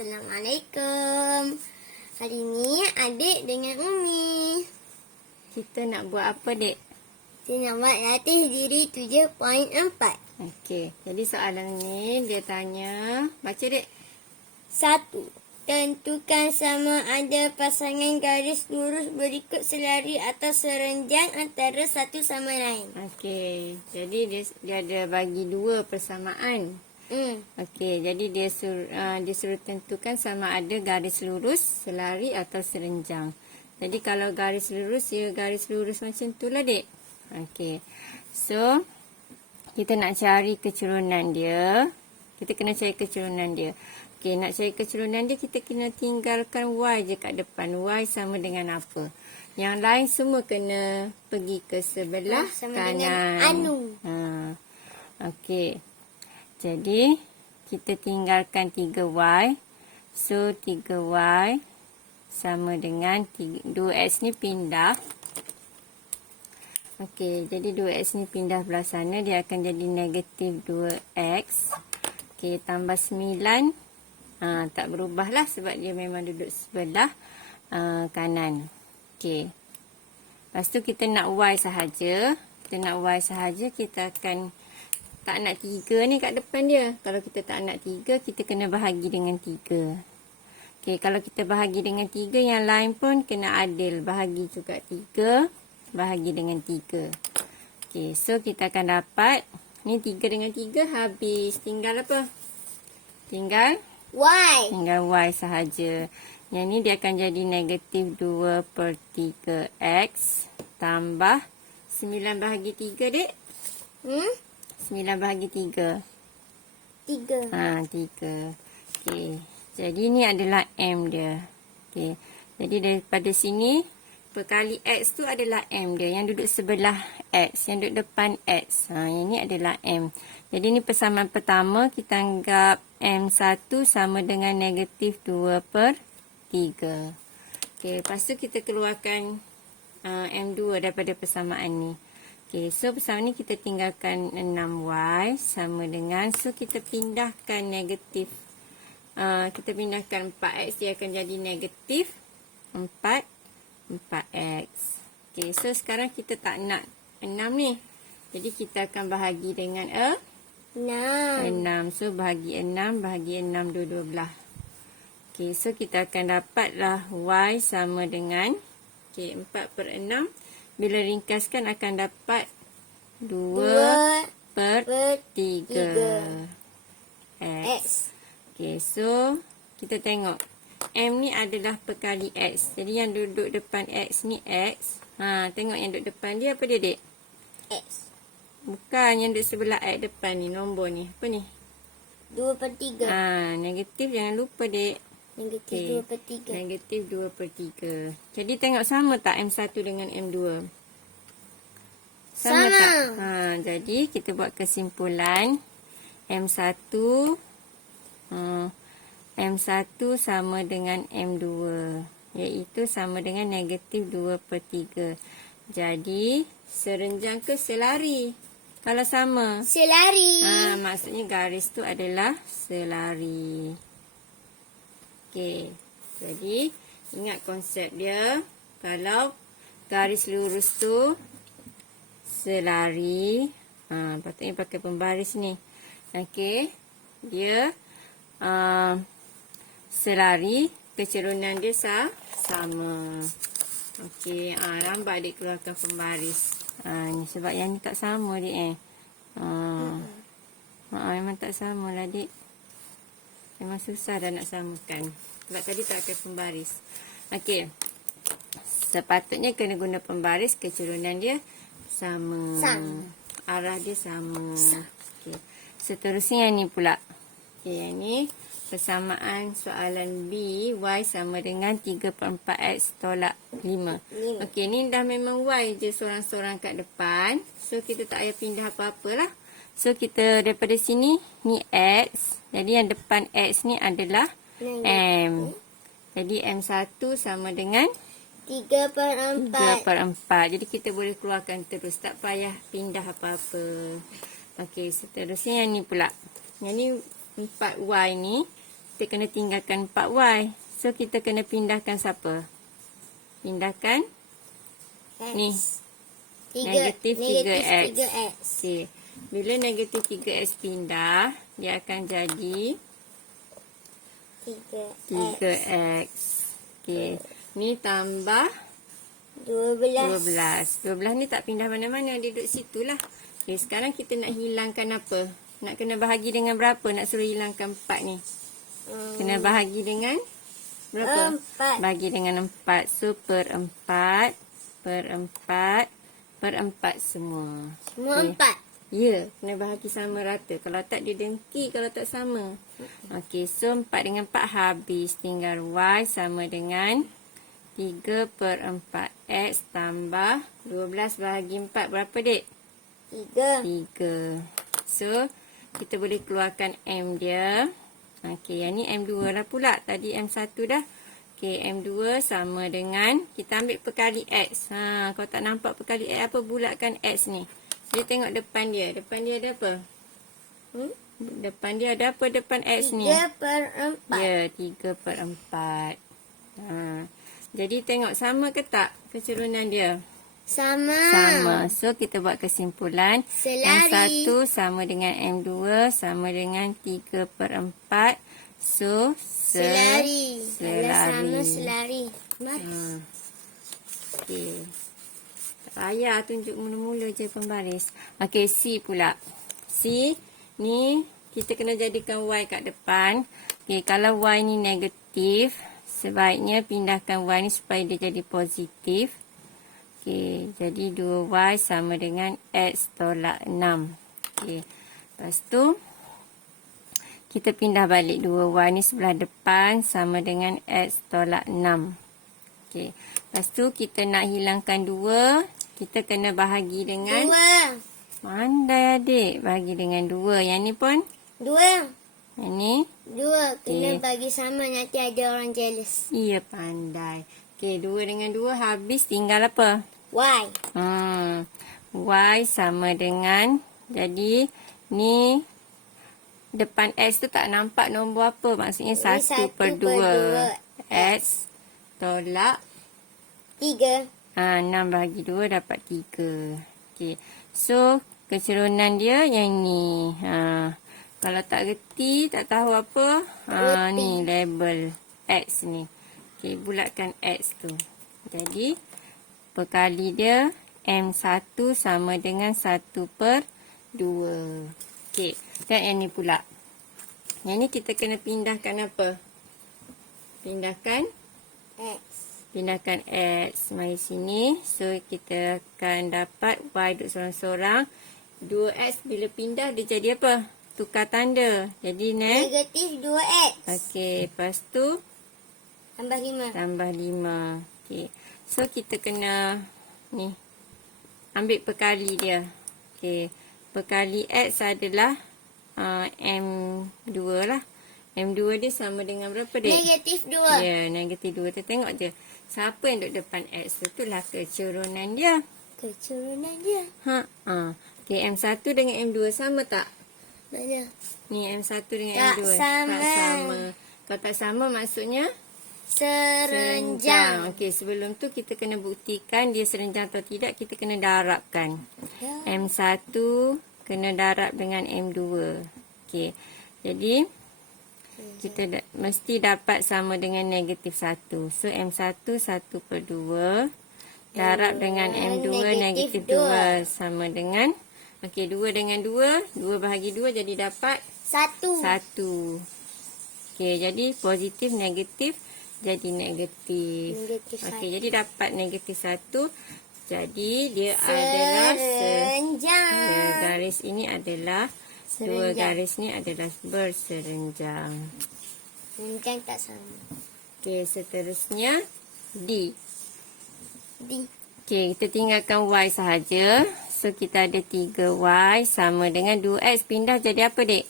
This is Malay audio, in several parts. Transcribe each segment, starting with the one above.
Assalamualaikum. Hari ni adik dengan Umi. Kita nak buat apa, Dek? Kita nak buat latih diri 7.4. Okey, jadi soalan ni dia tanya, baca, Dek. 1. Tentukan sama ada pasangan garis lurus berikut selari atau serenjang antara satu sama lain. Okey, jadi dia ada bagi dua persamaan. Okey, jadi dia suruh tentukan sama ada garis lurus, selari atau serenjang. Jadi kalau garis lurus, dia garis lurus macam tu lah, Dek. Okey, so kita nak cari kecurunan dia. Kita kena cari kecurunan dia. Okey, nak cari kecurunan dia, kita kena tinggalkan Y je kat depan. Y sama dengan apa? Yang lain semua kena pergi ke sebelah sama kanan. dengan anu. Okey. Jadi, kita tinggalkan 3Y. So, 3Y sama dengan 2X ni pindah. Okey, jadi 2X ni pindah belah sana. Dia akan jadi negatif 2X. Okey, tambah 9. Tak berubah lah sebab dia memang duduk sebelah kanan. Okey. Lepas tu kita nak Y sahaja. Kita nak Y sahaja, kita akan tak nak 3 ni kat depan dia. Kalau kita tak nak 3, kita kena bahagi dengan 3. Okey, kalau kita bahagi dengan 3, yang lain pun kena adil. Bahagi juga 3, bahagi dengan 3. Okey, so kita akan dapat, ni 3 dengan 3 habis. Tinggal apa? Tinggal Y. Tinggal Y sahaja. Yang ni dia akan jadi negatif 2/3X tambah 9 bahagi 3, Dek. 9 bahagi 3. 3. 3. Okey. Jadi ni adalah M dia. Okey. Jadi daripada sini, perkali X tu adalah M dia. Yang duduk sebelah X. Yang duduk depan X. Yang ni adalah M. Jadi ni persamaan pertama, kita anggap M1 sama dengan negatif 2/3. Okey. Lepas tu kita keluarkan M2 daripada persamaan ni. Okey, so persamaan ni kita tinggalkan 6Y sama dengan, so kita pindahkan negatif. Kita pindahkan 4X, dia akan jadi negatif 4X. Okey, so sekarang kita tak nak 6 ni. Jadi kita akan bahagi dengan 6. So bahagi 6, bahagi 6 dua-dua belah. Okey, so kita akan dapatlah Y sama dengan, okey, 4/6. Bila ringkaskan akan dapat 2/3 X. Okey, so kita tengok. M ni adalah perkali X. Jadi yang duduk depan X ni X. Tengok yang duduk depan dia apa dia, Dek? X. Bukan yang duduk sebelah X depan ni, nombor ni. Apa ni? 2/3. Negatif jangan lupa, Dek. Negatif 2/3. Negatif 2/3. Jadi tengok sama tak M1 dengan M2? Sama tak? Jadi kita buat kesimpulan. M1 sama dengan M2. Iaitu sama dengan negatif 2/3. Jadi serenjang ke selari? Kalau sama? Selari. Maksudnya garis tu adalah selari. Okey, jadi ingat konsep dia. Kalau garis lurus tu selari, patutnya pakai pembaris ni. Okey, dia selari, kecerunan dia sama. Okey, lambat adik keluarkan pembaris. Ni sebab yang ni tak sama, Dik. Memang tak sama lah, Dik. Memang susah dah nak samakan. Sebab tadi tak pakai pembaris. Okey. Sepatutnya kena guna pembaris. Kecerunan dia sama. Arah dia sama. Okey. Seterusnya yang ni pula. Okey, yang ni persamaan soalan B. Y sama dengan 3/4X tolak 5. Okey, ni dah memang Y je sorang-sorang kat depan. So, kita tak payah pindah apa-apa lah. So, kita daripada sini, ni X. Jadi, yang depan X ni adalah M. Jadi, M1 sama dengan 3/4. Jadi, kita boleh keluarkan terus. Tak payah pindah apa-apa. Okey, seterusnya yang ni pula. Yang ni 4Y ni kita kena tinggalkan 4Y. So, kita kena pindahkan siapa? Pindahkan X. ni. Negatif 3X. 3X. Okay. Bila negatif 3X pindah, dia akan jadi 3X. Okay. Ni tambah 12. 12 ni tak pindah mana-mana. Dia duduk situ lah. Okay, sekarang kita nak hilangkan apa? Nak kena bahagi dengan berapa? Nak suruh hilangkan 4 ni. Kena bahagi dengan berapa? 4. Bagi dengan 4. So, per 4 semua. Semua Okay. 4. Ya, kena bahagi sama rata. Kalau tak, dia dengki kalau tak sama. Okey, so 4 dengan 4 habis. Tinggal Y sama dengan 3 per 4X tambah 12 bahagi 4. Berapa, Dek? 3. 3. So, kita boleh keluarkan M dia. Okey, yang ni M2 lah pula. Tadi M1 dah. Okey, M2 sama dengan, kita ambil perkali X. Kalau tak nampak perkali X apa, bulatkan X ni. Dia tengok depan dia. Depan dia ada apa? Depan dia ada apa depan X ni? 3 per 4. Ya, 3 per 4. Jadi tengok sama ke tak kecerunan dia? Sama. Sama. So, kita buat kesimpulan. Selari. M1 sama dengan M2 sama dengan 3 per 4. So, Selari. Kalau sama selari. selari. Mari. Okey. Tak payah tunjuk mula-mula je pembaris. Okey, C pula. C ni kita kena jadikan Y kat depan. Okey, kalau Y ni negatif, sebaiknya pindahkan Y ni supaya dia jadi positif. Okey, jadi 2Y sama dengan X tolak 6. Okey. Lepas tu kita pindah balik 2Y ni sebelah depan sama dengan X tolak 6. Okey. Lepas tu kita nak hilangkan 2. Kita kena bahagi dengan 2. Pandai adik. Bahagi dengan 2. Yang ni pun 2. yang ni 2. Kena Okey. bagi sama, nanti ada orang jealous. iya pandai. Okey, 2 dengan 2 habis, tinggal apa? Y. Y sama dengan, jadi ni depan X tu tak nampak nombor apa. Maksudnya 1 per 2. X tolak 3. 6 bahagi 2 dapat 3. Okey. So, kecerunan dia yang ni. Kalau tak reti, tak tahu apa, ni label X ni. Okey, bulatkan X tu. Jadi, perkali dia M1 sama dengan 1 per 2. Okey, dan yang ni pula. Yang ni kita kena pindahkan apa? Pindahkan X. Mari sini. So, kita akan dapat Y duduk sorang-sorang. 2X bila pindah, dia jadi apa? Tukar tanda. Jadi, Negatif 2X. Okey, lepas tu Tambah 5. tambah 5. Okey. So, kita kena ni ambil perkali dia. Okey. Perkali X adalah M2 lah. M2 dia sama dengan berapa, Dek? Negatif 2. Ya, negatif 2. Kita tengok je. Siapa yang duduk depan X tu? Itulah kecerunan dia. Kecerunan dia. Okey, M1 dengan M2 sama tak? Mana? Ni M1 dengan Tak M2. sama. Tak sama. Kalau tak sama maksudnya Serenjang. Okey, sebelum tu kita kena buktikan dia serenjang atau tidak. Kita kena darabkan. Ya. M1 kena darab dengan M2. Okey. Jadi kita mesti dapat sama dengan negatif 1. So, M1 1 per 2. Darab dengan M2 negatif 2. Sama dengan, okey, 2 dengan 2. 2 bahagi 2 jadi dapat 1. 1. Okey, jadi positif, negatif jadi negatif. Negatif Okey, 1. jadi dapat negatif 1. Jadi, dia adalah Serenjang. garis ini adalah dua garis ni adalah berserenjang. Serenjang tak sama. Okey, seterusnya D. D. Okey, kita tinggalkan Y sahaja. So, kita ada 3Y sama dengan 2X. Pindah jadi apa, Dek?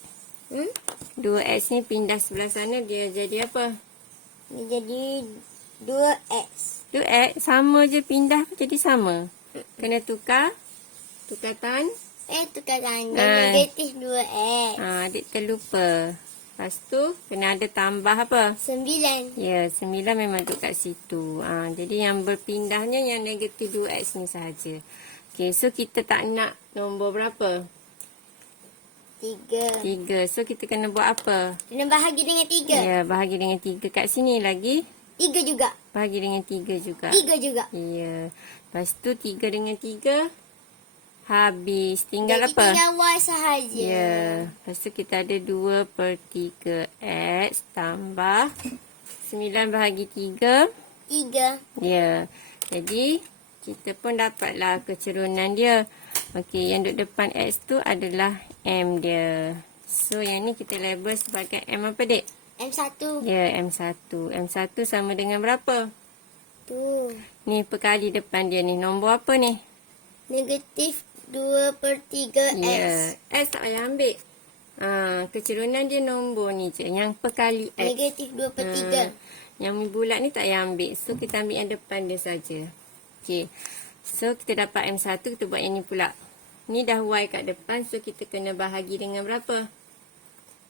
2X ni pindah sebelah sana, dia jadi apa? Dia jadi 2X. 2X sama je, pindah jadi sama. Kena tukar. Tukar tan. Tukar tanda. Negatif 2X. Adik terlupa. Lepas tu, kena ada tambah apa? 9. Ya, 9 memang duduk kat situ. Jadi yang berpindahnya yang negatif 2x ni sahaja. Okey, so kita tak nak nombor berapa? 3. 3. So kita kena buat apa? Kena bahagi dengan 3. Ya, bahagi dengan 3 kat sini lagi. 3 juga. Bahagi dengan 3 juga. 3 juga. Ya. Lepas tu 3 dengan 3 habis. Tinggal Jadi apa? tinggal Y sahaja. Ya. Lepas tu kita ada 2/3x tambah 9 bahagi 3. 3. Ya. Jadi kita pun dapatlah kecerunan dia. Okey, yang duduk depan x tu adalah M dia. So yang ni kita label sebagai M apa, Dek? M1. Ya, M1. M1 sama dengan berapa? Tu. Ni perkali depan dia ni. Nombor apa ni? Negatif 2/3x. Ya. X tak payah ambil. Kecerunan dia nombor ni je. Yang perkali X. Negatif 2/3. Yang bulat ni tak payah ambil. So kita ambil yang depan dia saja. Okey. So kita dapat M1. Kita buat yang ni pula. Ni dah Y kat depan. So kita kena bahagi dengan berapa?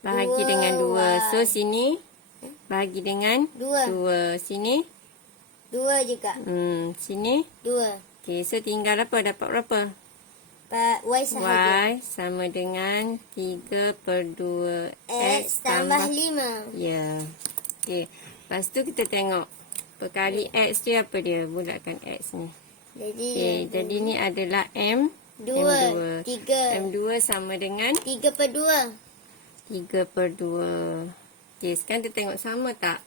Bahagi 2 dengan 2. Y. So sini bahagi dengan 2. 2. Sini 2 juga. sini 2. okey, so tinggal apa? Dapat berapa? Y sahaja. Y sama dengan 3/2 X tambah 5. Ya. Okey. Lepas tu kita tengok perkali X tu apa dia? Bulatkan X ni. Jadi Okey, jadi ni adalah M. 2. 3. M2 sama dengan 3/2. 3/2. Okey, sekarang kita tengok sama tak?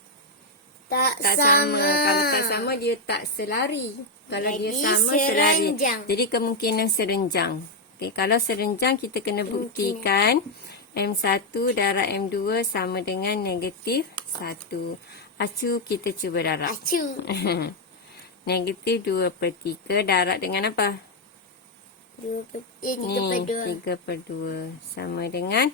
Tak Tak sama. Kalau tak sama, dia tak selari. Kalau dia Jadi sama, serenjang. selari. Jadi kemungkinan serenjang. Okay, kalau serenjang, kita kena buktikan M1 darab M2 sama dengan negatif 1. Acu, kita cuba darab. Acu. Negatif 2/3 darab dengan apa? 3/2. 3/2. Sama dengan,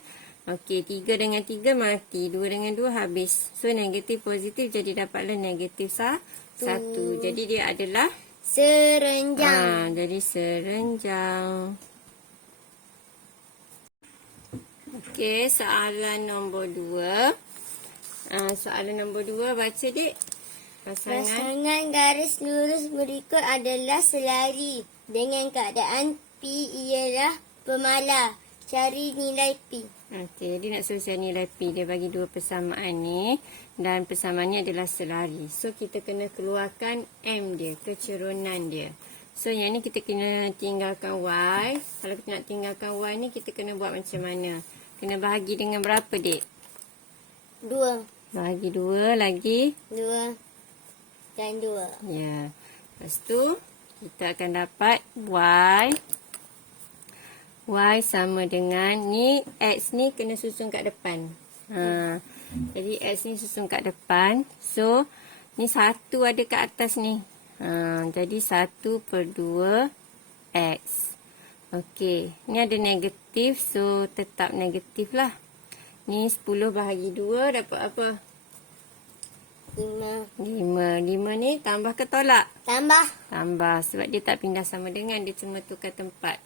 okey, 3 dengan 3 mati. 2 dengan 2 habis. So, negatif positif jadi dapatlah negatif 1. Jadi, dia adalah Serenjang. jadi serenjang. Okey, soalan nombor 2. Soalan nombor 2, baca, Dek. Pasangan garis lurus berikut adalah selari. Dengan keadaan P ialah pemalar. Cari nilai P. Okey, dia nak selesai nilai P. Dia bagi dua persamaan ni. Dan persamaan ni adalah selari. So, kita kena keluarkan M dia. Kecerunan dia. So, yang ni kita kena tinggalkan Y. Kalau kita nak tinggalkan Y ni, kita kena buat macam mana? Kena bahagi dengan berapa, Dek? 2. Bahagi 2 lagi. 2. Dan 2. Ya. Lepas tu, kita akan dapat Y. Y sama dengan ni. X ni kena susun kat depan. Jadi X ni susun kat depan. So, ni 1 ada kat atas ni. Jadi 1/2 X. Okey. Ni ada negatif. So, tetap negatif lah. Ni 10 bahagi 2 dapat apa? 5. 5 ni tambah ke tolak? Tambah. Tambah. Sebab dia tak pindah sama dengan. Dia cuma tukar tempat.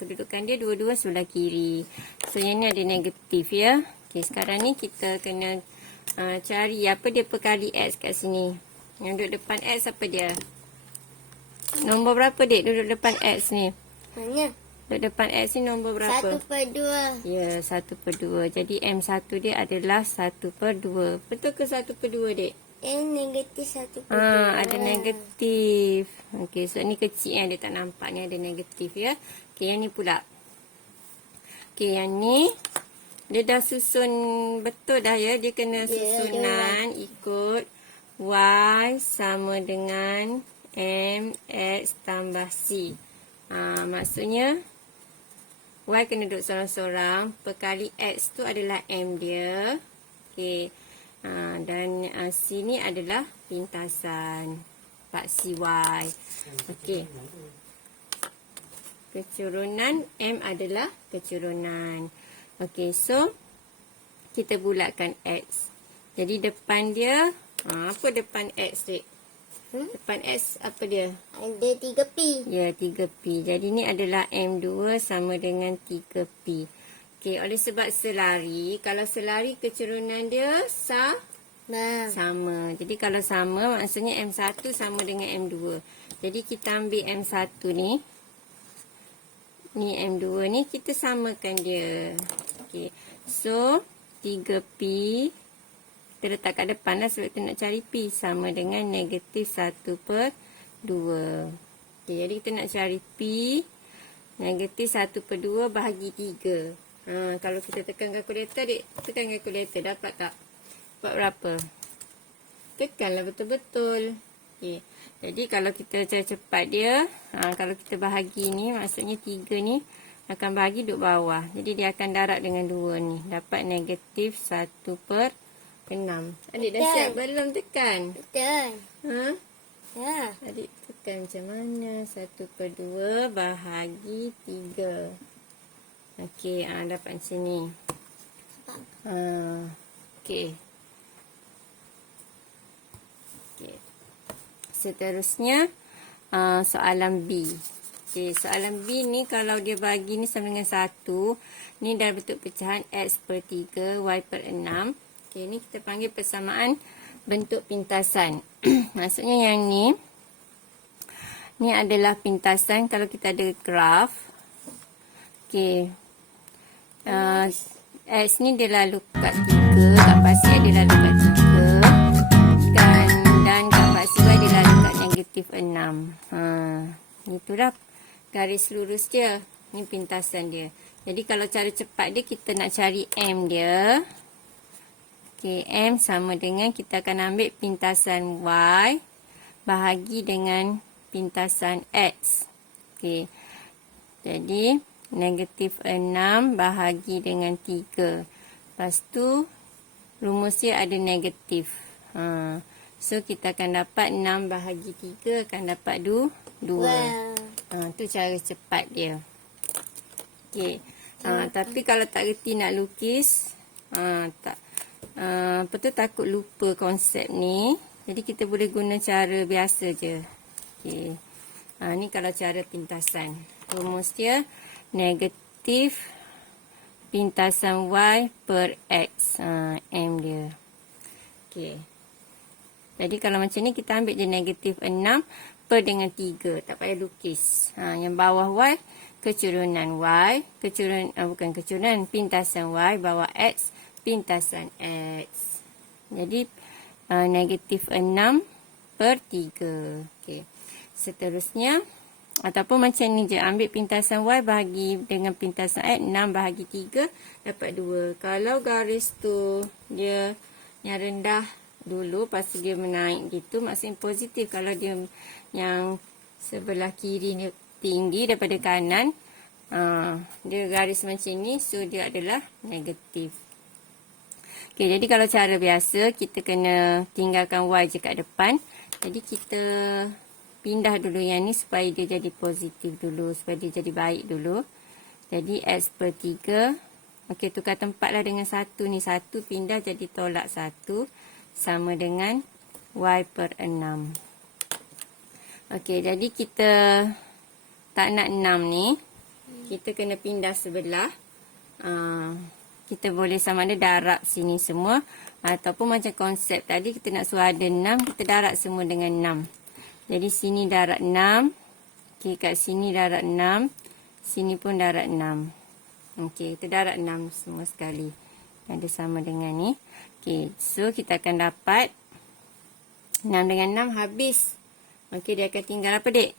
Kedudukan dia dua-dua sebelah kiri. So, yang ni ada negatif ya. Okey, sekarang ni kita kena cari apa dia perkali X kat sini. Yang duduk depan X apa dia? Nombor berapa, Dek, duduk depan X ni? Mana? Duduk depan X ni nombor berapa? 1/2. Ya, 1/2. Jadi M1 dia adalah 1/2. Betul ke 1/2, Dek? Negatif 1/2. Ada negatif. Okey, so ni kecil yang dia tak nampak ni ada negatif ya. Okey, yang ni pula. Okey, yang ni dia dah susun betul dah ya. Dia kena susunan ikut Y sama dengan MX tambah C. Maksudnya Y kena duduk seorang-seorang. Perkali X tu adalah M dia. Okey. Dan sini adalah pintasan paksi Y. Okey. Kecerunan M adalah kecerunan. Okey, so kita bulatkan X. Jadi depan dia, apa depan X, Dek? Depan X apa dia? Ada 3P. Ya, 3P. Jadi ni adalah M2 sama dengan 3P. Okey, oleh sebab selari, kalau selari kecurunan dia sama. Jadi kalau sama, maksudnya M1 sama dengan M2. Jadi kita ambil M1 ni. Ni M2 ni, kita samakan dia. Okey. So, 3P. Kita letak kat depan lah sebab kita nak cari P. Sama dengan negatif 1/2. Okey, jadi kita nak cari P. Negatif 1/2 bahagi 3. Kalau kita tekan kalkulator, tekan kalkulator. Dapat tak? Dapat berapa? Tekanlah betul-betul. Okay. Jadi kalau kita cara cepat dia, kalau kita bahagi ni, maksudnya 3 ni akan bahagi duduk bawah. Jadi dia akan darab dengan 2 ni. Dapat negatif 1/6. Adik dah siap belum tekan? Betul. Ya. Adik tekan macam mana? 1/2 bahagi 3. Okey, dapat macam ni. Okey. Seterusnya soalan B. Okey, soalan B ni kalau dia bagi ni sama dengan 1, ni dalam bentuk pecahan X/3, Y/6. Okey, ni kita panggil persamaan bentuk pintasan. Maksudnya yang ni adalah pintasan kalau kita ada graf. Okey. X ni dia lalu kat 3, kat pasi dia lalu kat 3. Dan kat pasi Y dia lalu kat negatif 6. Itu dah garis lurus dia. Ni pintasan dia. Jadi kalau cara cepat dia, kita nak cari M dia. Okey, M sama dengan kita akan ambil pintasan Y bahagi dengan pintasan X. Okey. Jadi negatif 6 bahagi dengan 3. Lepas tu rumus dia ada negatif. So kita akan dapat 6 bahagi 3 akan dapat 2. Tu cara cepat dia. Okey. Tapi kalau tak reti nak lukis, takut lupa konsep ni. Jadi kita boleh guna cara biasa je. Okey. Ni kalau cara pintasan. Rumus dia negatif pintasan Y per X. M dia. Okey. Jadi kalau macam ni kita ambil je negatif 6 per dengan 3. Tak payah lukis. Yang bawah Y kecurunan Y. Bukan kecurunan. Pintasan Y bawah X. Pintasan X. Jadi negatif 6 per 3. Okey. Seterusnya. Ataupun macam ni je. Ambil pintasan Y bahagi dengan pintasan X. 6 bahagi 3. Dapat 2. Kalau garis tu dia yang rendah dulu. Lepas tu dia menaik gitu. Maksudnya positif. Kalau dia yang sebelah kiri ni tinggi daripada kanan. Dia garis macam ni. So dia adalah negatif. Okay, jadi kalau cara biasa. Kita kena tinggalkan Y je kat depan. Jadi kita pindah dulu yang ni supaya dia jadi positif dulu. Supaya dia jadi baik dulu. Jadi X/3. Okey, tukar tempat lah dengan 1 ni. 1 pindah jadi tolak 1. Sama dengan Y/6. Okey, jadi kita tak nak 6 ni. Kita kena pindah sebelah. Kita boleh sama ada darab sini semua. Ataupun macam konsep tadi kita nak suruh ada 6. Kita darab semua dengan 6. Jadi sini darab 6. Okey, kat sini darab 6. Sini pun darab 6. Okey, kita darab 6 semua sekali. Ada sama dengan ni. Okey, so kita akan dapat 6 dengan 6 habis. Okey, dia akan tinggal apa, Dek?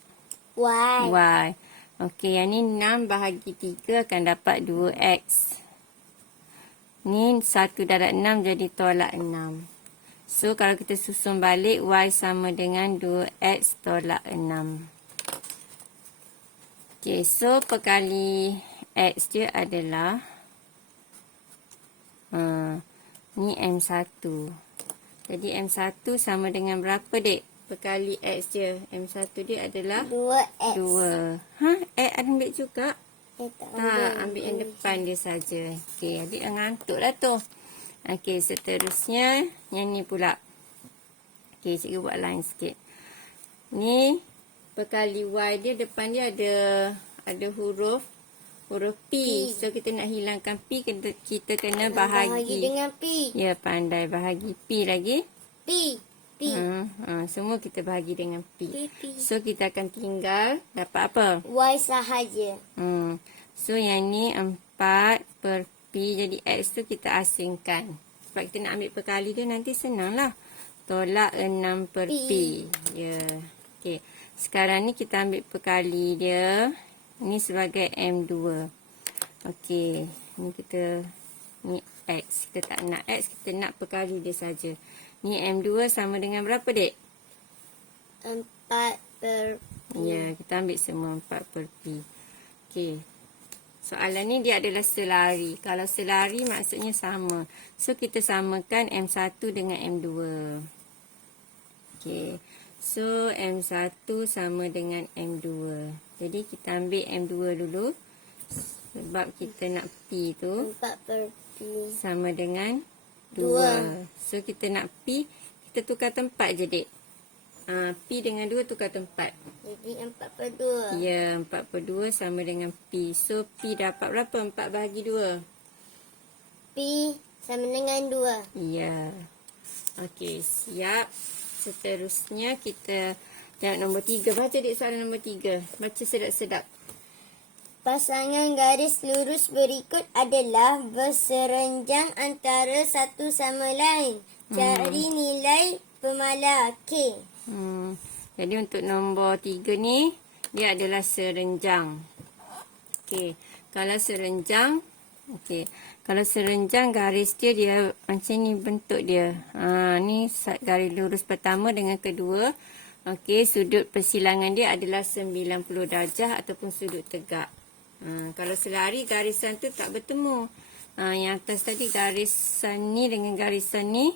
Y. Okey, yang ni 6 bahagi 3 akan dapat 2X. Ni 1 darab 6 jadi tolak 6. So, kalau kita susun balik, Y sama dengan 2X tolak 6. Okey, so perkali X dia adalah ni M1. Jadi M1 sama dengan berapa, Dek? Perkali X dia. M1 dia adalah 2X. 2. X ambil juga? Tak ambil yang depan dia saja. Okey, adik ngantuk lah tu. Okey, seterusnya yang ni pula. Okey, cikgu buat line sikit. Ni perkali Y dia, depan dia ada huruf huruf P. So, kita nak hilangkan P, kita kena bahagi. dengan P. Ya, pandai. Bahagi P lagi. P. Semua kita bahagi dengan P. P. So, kita akan tinggal dapat apa? Y sahaja. So, yang ni 4 per P. Jadi, X tu kita asingkan. Sebab kita nak ambil perkali dia, nanti senang lah. Tolak 6 per P. Ya. Okey. Sekarang ni kita ambil perkali dia. Ini sebagai M2. Okey. Ni X. Kita tak nak X. Kita nak perkali dia saja. Ni M2 sama dengan berapa, dek? 4 per P. Ya, kita ambil semua 4 per P. Okey. Soalan ni dia adalah selari. Kalau selari maksudnya sama. So, kita samakan M1 dengan M2. Okey. So, M1 sama dengan M2. Jadi, kita ambil M2 dulu. Sebab kita nak P tu 4 per P. sama dengan 2. So, kita nak P. Kita tukar tempat je, dek. P dengan 2 tukar tempat. Jadi 4 per 2. Ya, 4 per 2 sama dengan P. So, P dapat berapa? 4 bahagi 2. P sama dengan 2. Ya. Okey, siap. Seterusnya kita tengok nombor 3. Baca, dek, soalan nombor 3. Baca sedap-sedap. Pasangan garis lurus berikut adalah berserenjang antara satu sama lain. Cari nilai pemala K. Jadi untuk nombor 3 ni, dia adalah serenjang. Okey. Kalau serenjang, kalau serenjang garis dia macam ni bentuk dia. Ni garis lurus pertama dengan kedua. Okey, sudut persilangan dia adalah 90 darjah ataupun sudut tegak. Kalau selari garisan tu tak bertemu. Yang atas tadi garisan ni dengan garisan ni.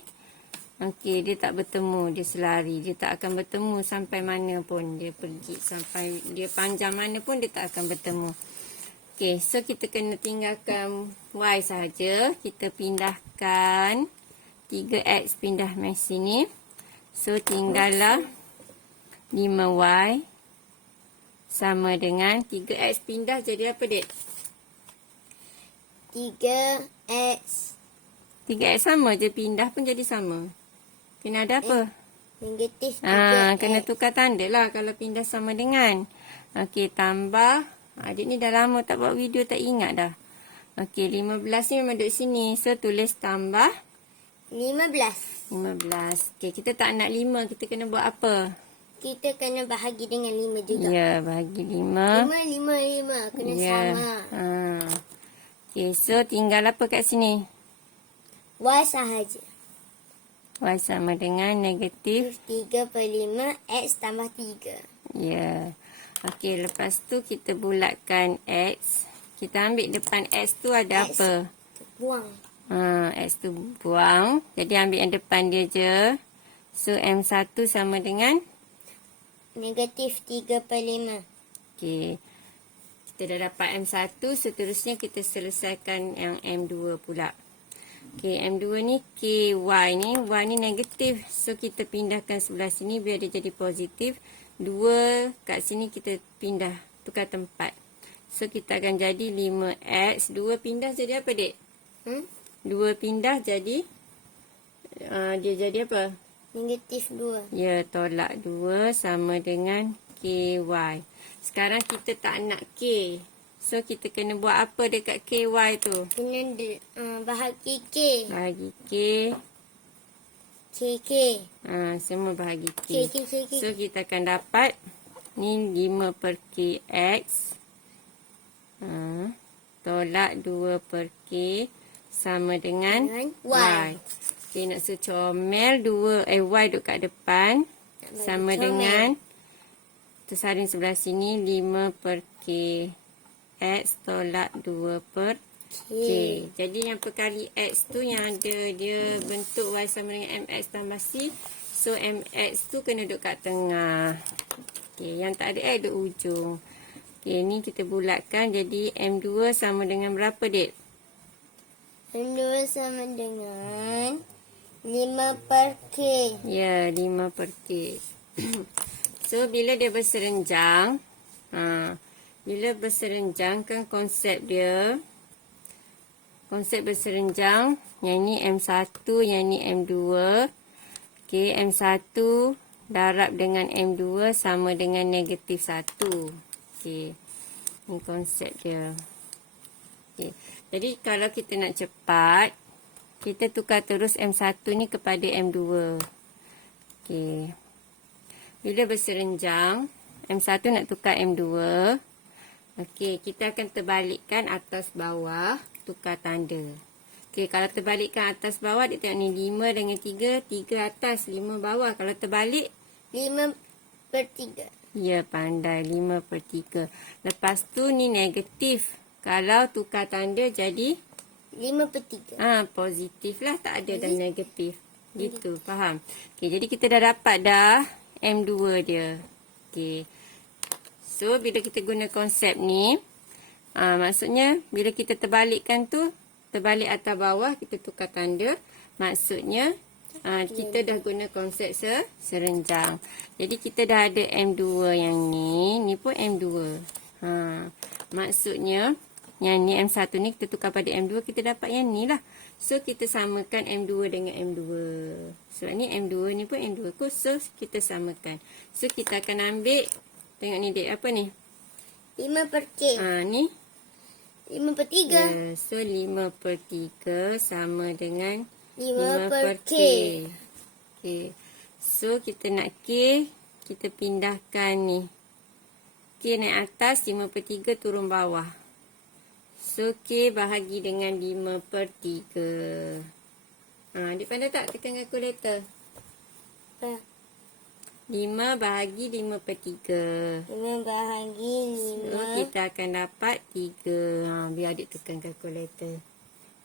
Okey, dia tak bertemu, dia selari. Dia tak akan bertemu sampai mana pun dia pergi. Sampai dia panjang mana pun dia tak akan bertemu. Okey, so kita kena tinggalkan Y sahaja. Kita pindahkan 3X pindah mai sini. So, tinggallah 5Y sama dengan 3X pindah jadi apa, dek? 3X. 3X sama je, pindah pun jadi sama. Kena ada apa? Negatif 3X. Kena tukar tanda lah kalau pindah sama dengan. Okey, tambah. Adik ni dah lama tak buat video, tak ingat dah. Okey, 15 ni memang duduk sini. So, tulis tambah 15. 15. Okey, kita tak nak 5. Kita kena buat apa? Kita kena bahagi dengan 5 juga. Ya, bahagi 5. 5. Kena sama. Okey, so tinggal apa kat sini? Y sahaja. Y sama dengan negatif. 3 per 5. X tambah 3. Ya. Okey, lepas tu kita bulatkan X. Kita ambil depan X tu ada X. apa? Buang. X tu buang. Jadi ambil yang depan dia je. So, M1 sama dengan? Negatif 3 per 5. Okey. Kita dah dapat M1. Seterusnya kita selesaikan yang M2 pula. Okey, M2 ni KY ni. Y ni negatif. So, kita pindahkan sebelah sini biar dia jadi positif. 2 kat sini kita pindah. Tukar tempat. So, kita akan jadi 5X. 2 pindah jadi apa, dek? 2 pindah jadi? Dia jadi apa? Negatif 2. Ya, tolak 2 sama dengan KY. Sekarang kita tak nak K. So, kita kena buat apa dekat KY tu? Kena bahagi K. Bahagi K. K. Semua bahagi K. K. So, kita akan dapat ni 5 per KX. Tolak 2 per K sama dengan Y. Okay, nak secomel Y duduk kat depan. Sama dengan tersaring sebelah sini 5 per K X tolak 2 per K. Jadi yang perkali X tu yang ada dia bentuk Y sama dengan MX tambah C. So MX tu kena duduk kat tengah. Okay, yang tak ada X duduk ujung. Okay, ni kita bulatkan jadi M2 sama dengan berapa, dek? M2 sama dengan 5 per K. Ya, 5 per K. So, bila dia berserenjang, Bila berserenjang kan konsep dia. Konsep berserenjang. Yang ni M1, yang ni M2. Okey, M1 darab dengan M2 sama dengan negatif 1. Okey. Ini konsep dia. Okey. Jadi kalau kita nak cepat, kita tukar terus M1 ni kepada M2. Okey. Bila berserenjang, M1 nak tukar M2. Okey, kita akan terbalikkan atas bawah, tukar tanda. Okey, kalau terbalikkan atas bawah, dia tengok ni 5 dengan 3, 3 atas, 5 bawah. Kalau terbalik, 5/3. ya, pandai. 5/3. Lepas tu ni negatif. Kalau tukar tanda jadi 5/3. positif lah. Tak ada dah negatif. Gitu, faham? Okey, jadi kita dah dapat dah M2 dia. Okey. So, bila kita guna konsep ni, maksudnya bila kita terbalikkan tu, terbalik atas bawah, kita tukar tanda. Maksudnya, kita dah guna konsep serenjang. Jadi, kita dah ada M2 yang ni. Ni pun M2. Maksudnya, yang ni M1 ni kita tukar pada M2, kita dapat yang ni lah. So, kita samakan M2 dengan M2. Sebab ni M2 ni pun M2. So, kita samakan. So, kita akan ambil, tengok ni dek, apa ni? 5/K. Ni? 5/3. Ya, so, 5/3 sama dengan 5/K. Okay. So, kita nak K, kita pindahkan ni. K naik atas, 5/3 turun bawah. So, K bahagi dengan 5/3. Adik pandai tak tekan kalkulator? 5 bahagi 5/3. 5 bahagi 5. So, kita akan dapat 3. Biar adik tekan kalkulator.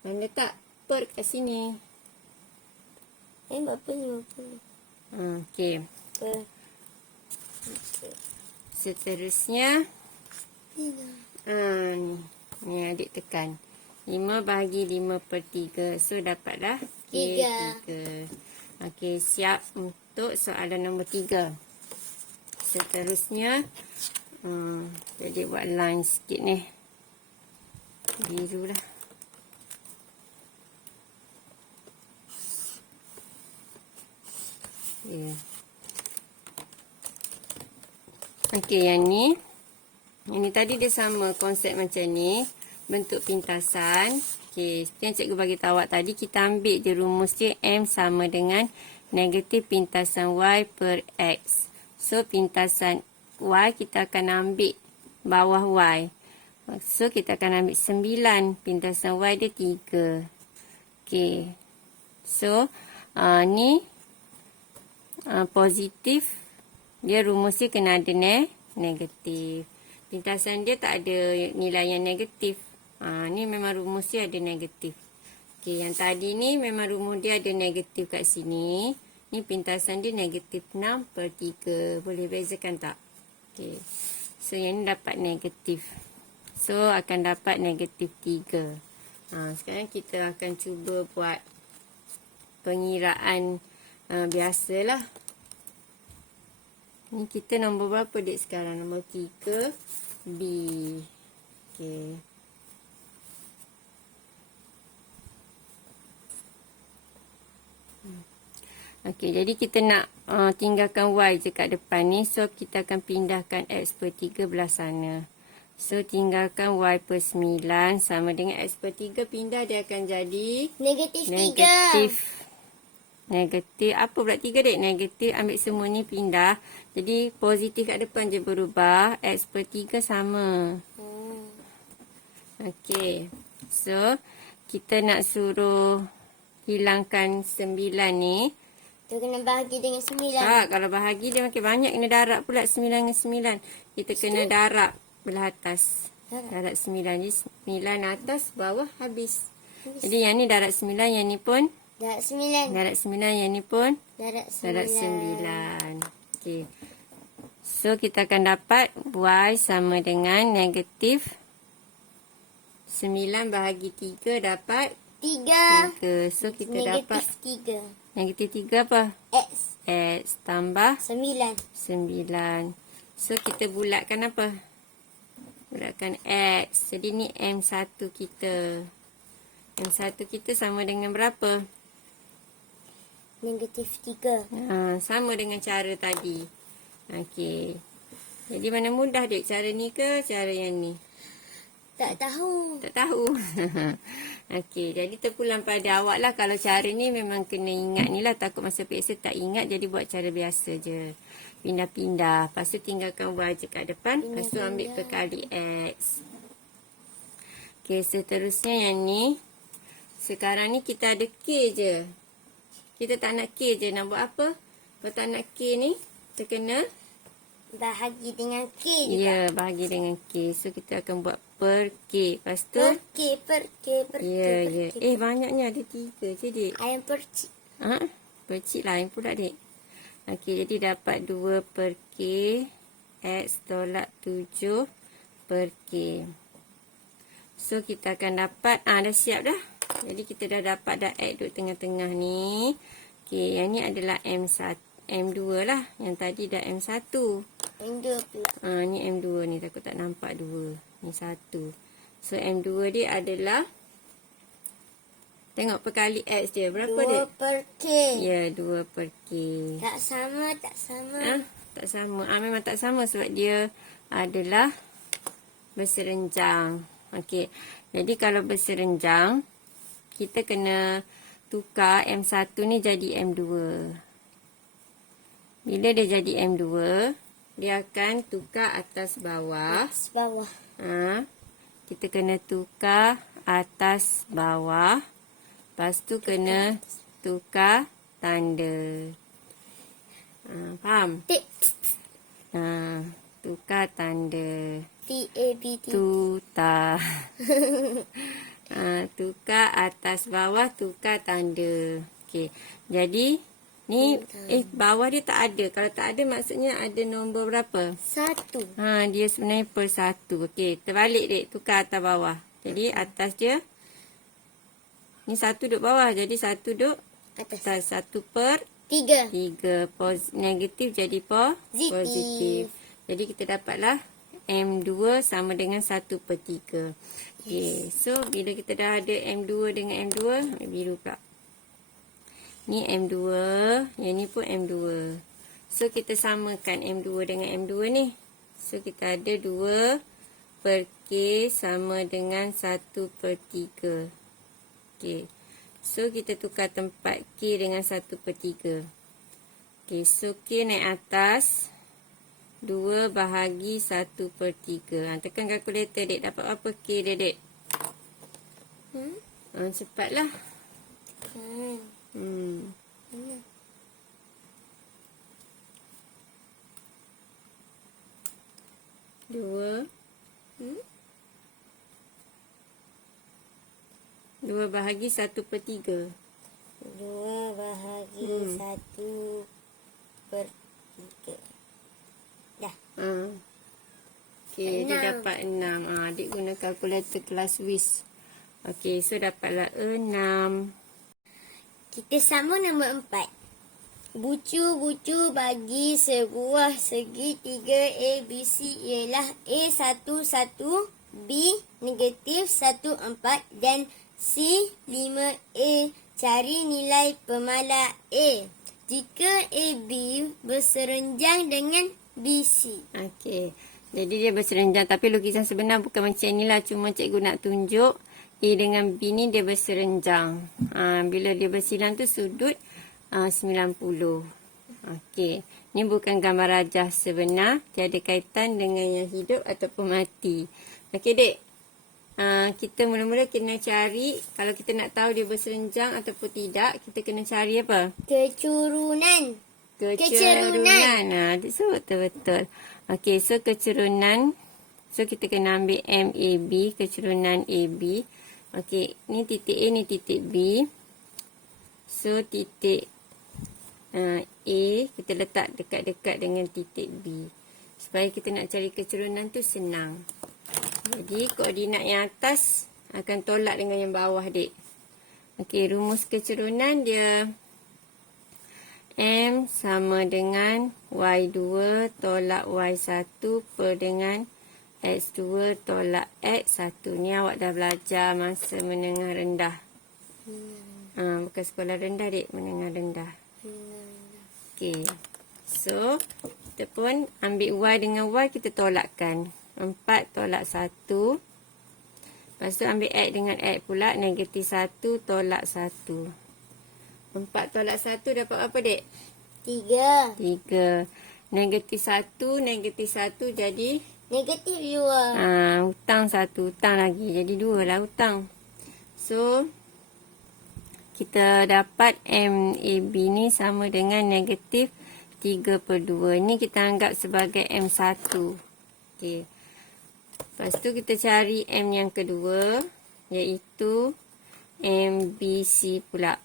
Pandai tak? Per kat sini. Berapa 50? Okey. Seterusnya. Ni adik tekan. 5 bahagi 5/3. So, dapatlah 3. Okey, siap untuk soalan nombor 3. Seterusnya. Jadi, buat line sikit ni. Biru lah. Okey, yang ni. Ini tadi dia sama konsep macam ni. Bentuk pintasan. Okey, seperti yang cikgu bagi tahu awak tadi, kita ambil je rumus dia M sama dengan negatif pintasan Y per X. So, pintasan Y kita akan ambil bawah Y. So, kita akan ambil 9. Pintasan Y dia 3. Okey. So, ni positif. Dia rumus dia kena ada negatif. Pintasan dia tak ada nilai yang negatif. Ni memang rumus dia ada negatif. Okey, yang tadi ni memang rumus dia ada negatif kat sini. Ni pintasan dia negatif 6/3. Boleh bezakan tak? Okey. So, yang ni dapat negatif. So, akan dapat negatif 3. Sekarang kita akan cuba buat pengiraan biasalah. Ni kita nombor berapa dek sekarang? Nombor 3. B. Okey. Okey, jadi kita nak tinggalkan Y je kat depan ni. So, kita akan pindahkan X/3 belah sana. So, tinggalkan Y per 9 sama dengan X/3. Pindah dia akan jadi Negatif 3. Negatif. Apa pula 3 dek? Negatif. Ambil semua ni pindah. Jadi, positif kat depan je berubah. X/3 sama. Okey. So, kita nak suruh hilangkan 9 ni. Tu kena bahagi dengan 9. Tak, kalau bahagi dia makin banyak. Kena darab pula 9 dengan 9. Kita kena darab belah atas. Darab 9. Jadi 9 atas, bawah, habis. Jadi yang ni darab 9, yang ni pun? Darab 9. Darab 9, yang ni pun? Darab 9. Darab 9. Okey. So, kita akan dapat Y sama dengan negatif 9 bahagi 3 dapat 3. 3. So, kita dapat Negatif 3. negatif 3 apa? X. X tambah 9. 9. So, kita bulatkan apa? Bulatkan X. Jadi ni M1 kita. M1 kita sama dengan berapa? -3. Sama dengan cara tadi. Okey. Jadi mana mudah dek? Cara ni ke cara yang ni? Tak tahu. Tak tahu. Okey, jadi terpulang pada awak lah. Kalau cara ni memang kena ingat ni lah. Takut masa peksa tak ingat, jadi buat cara biasa je. Pindah-pindah. Lepas tu tinggalkan Y je kat depan. Lepas tu ambil perkali X. Okey, seterusnya yang ni. Sekarang ni kita ada K je. Kita tak nak K je. Nak buat apa? Kalau tak nak K ni, kita kena Bahagi dengan K juga. ya, bahagi dengan K. So, kita akan buat per K. Lepas tu, Per K. ya. Banyaknya ada 3 je, dek. Ayam percik. Percik lain pula, dek. Okey, jadi dapat 2 per K. X tolak 7 per K. So, kita akan dapat, dah siap dah. Jadi, kita dah dapat dah X duduk tengah-tengah ni. Okey, yang ni adalah M2 lah. Yang tadi dah M1. M2 pula. Ni M2 ni. Takut tak nampak 2. Ni 1. So, M2 dia adalah, tengok perkali X dia. Berapa 2 dia? per K. Ya, 2 per K. Tak sama. Tak sama. Memang tak sama sebab dia adalah berserenjang. Okey. Jadi, kalau berserenjang, kita kena tukar M1 ni jadi M2. Bila dia jadi M2, dia akan tukar atas bawah. Bawah. Kita kena tukar atas bawah. Lepas tu kena tukar tanda. Faham? Tukar tanda. TABT. Tuta. Tukar atas bawah, tukar tanda. Okey. Jadi, ni bawah dia tak ada. Kalau tak ada maksudnya ada nombor berapa? 1. Dia sebenarnya per 1. Okey, terbalik dek, tukar atas bawah. Jadi atas dia ni 1 duduk bawah. Jadi 1 duduk atas 1 per 3. 3. Negatif jadi positif. Jadi kita dapatlah M2 sama dengan 1 per 3. Okey, so bila kita dah ada M2 dengan M2, ambil biru pula. Ni M2, yang ni pun M2. So, kita samakan M2 dengan M2 ni. So, kita ada 2 per K sama dengan 1 per 3. Okay. So, kita tukar tempat K dengan 1 per 3. Okay, so K naik atas. 2 bahagi 1 per 3. Tekan kalkulator, dek. Dapat apa K dia, dek? Cepatlah. Dua. 2 bahagi 1 per 3. 2 bahagi 1 per 3. Dah. Okey, dia dapat 6. Adik guna kalkulator kelas WIS. Okey, so dapatlah 6. Kita sambung nombor 4. Bucu-bucu bagi sebuah segitiga ABC ialah A1 1, B negatif 1 4 dan C 5A. Cari nilai pemala A jika AB berserenjang dengan BC. Okey, jadi dia berserenjang. Tapi lukisan sebenar bukan macam inilah. Cuma cikgu nak tunjuk A dengan B ni dia berserenjang. Bila dia bersilang tu sudut 90. Okey. Ni bukan gambar rajah sebenar. Tiada kaitan dengan yang hidup ataupun mati. Okey, dek. Kita mula-mula kena cari. Kalau kita nak tahu dia berserenjang ataupun tidak, kita kena cari apa? Kecurunan. So, betul-betul. Okey, so kecurunan. So, kita kena ambil MAB, kecurunan AB. Okey, ni titik A, ni titik B. So, titik A kita letak dekat-dekat dengan titik B. Supaya kita nak cari kecurunan tu senang. Jadi, koordinat yang atas akan tolak dengan yang bawah, dek. Okey, rumus kecurunan dia M sama dengan Y2 tolak Y1 per dengan X2 tolak X1. Ni awak dah belajar masa menengah rendah. Bukan sekolah rendah, dek. Menengah rendah. Okey. So, kita pun ambil Y dengan Y, kita tolakkan. 4 tolak 1. Lepas tu ambil X dengan X pula. Negatif 1 tolak 1. 4 tolak 1 dapat apa, dek? 3. 3. Negatif 1 jadi? Negatif 2. Hutang 1. Hutang lagi. Jadi 2 lah hutang. So, kita dapat MAB ni sama dengan negatif 3/2. Ni kita anggap sebagai M1. Okey. Lepas tu kita cari M yang kedua, iaitu MBC pula.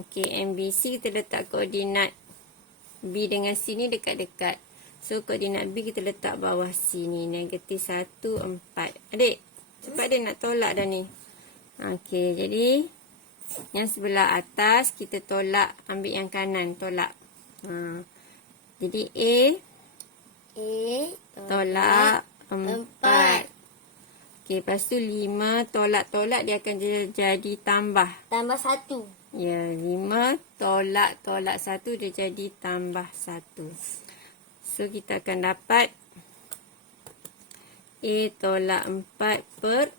Okey, MBC kita letak koordinat B dengan C ni dekat-dekat. So, koordinat B kita letak bawah C ni. Negatif 1, 4. Adik, cepat dia nak tolak dah ni. Okey, jadi yang sebelah atas kita tolak, ambil yang kanan, tolak. Jadi A tolak 4. Okey, lepas tu 5 tolak-tolak dia akan jadi tambah. Tambah 1. Ya, 5 tolak 1 dia jadi tambah 1. So, kita akan dapat A tolak 4 per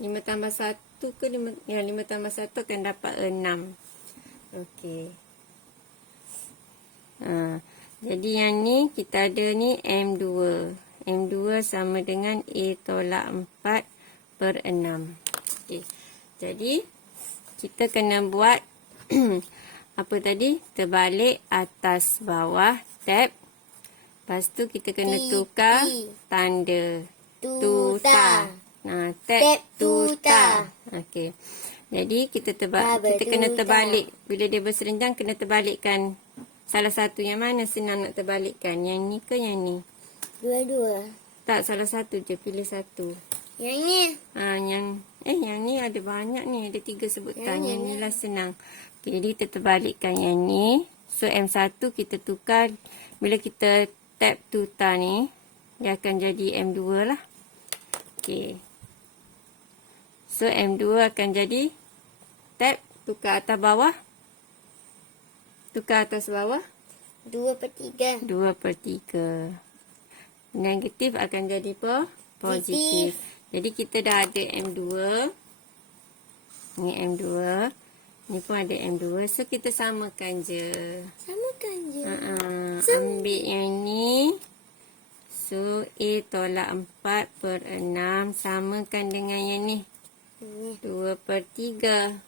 5 tambah 1 ke 5, ya, 5 tambah 1 akan dapat 6. Okey. Jadi yang ni kita ada ni M2. M2 sama dengan A tolak 4 per 6. Okey. Jadi kita kena buat apa tadi? Terbalik atas bawah tab. Lepas tu kita kena tukar tanda. Tuta. Tab tuta. Okey. Jadi kita kena terbalik. Bila dia berserenjang kena terbalikkan salah satu. Yang mana senang nak terbalikkan? Yang ni ke yang ni? Dua-dua. Tak, salah satu je. Pilih satu. Yang ni. Yang ni ada banyak ni. Ada 3 sebutan. Yang ni lah senang. Okay, jadi kita terbalikkan yang ni. So, M1 kita tukar. Bila kita tab tuta ni, dia akan jadi M2 lah. Okay. So, M2 akan jadi tab tukar atas bawah. Tukar atas bawah. 2/3. 2/3. Negatif akan jadi positif. Jadi kita dah ada M2. Ni M2. Ni pun ada M2. So kita samakan je. Samakan je. Ambil yang ni. So A tolak 4 per 6. Samakan dengan yang ni. 2/3.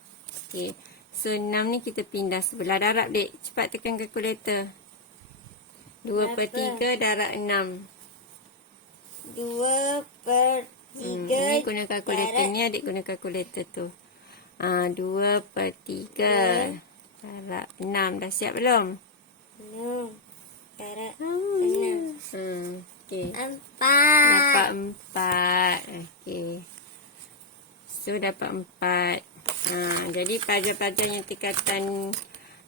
Okey. So 6 ni kita pindah sebelah darab, dek. Cepat tekan kalkulator. 2/3 darab 6. 2/3. Ni guna kalkulator ni, adik guna kalkulator tu. 2/3 darab 6. Dah siap belum? Belum. Darab 6. Okey. 4. Dapat 4. Okey. So dapat 4. Jadi pelajar-pelajar yang tingkatan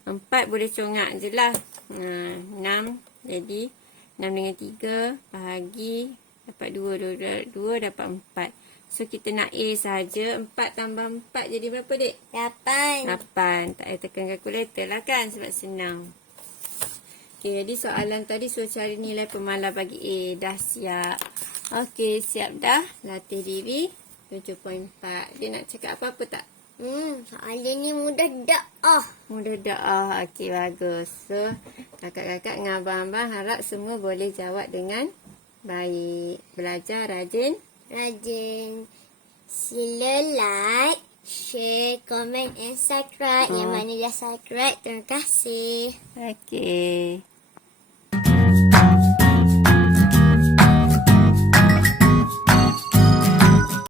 4 boleh congak je lah. 6. Jadi 6 dengan 3 bahagi dapat 2 dapat 4. So kita nak A saja. 4 tambah 4 jadi berapa, dek? 8. 8. Tak payah tekan kalkulator lah kan, sebab senang. Okey, jadi soalan tadi suruh cari nilai pemalas bagi A. Dah siap. Okey, siap dah. Latih diri 7.4. Dia nak cakap apa-apa tak? Soalan ni mudah dak. Mudah dah. Okey, bagus. So, kakak-kakak dengan abang-abang harap semua boleh jawab dengan baik. Belajar rajin. Sila like, share, comment and subscribe. Yang mana dah subscribe, terima kasih. Okey.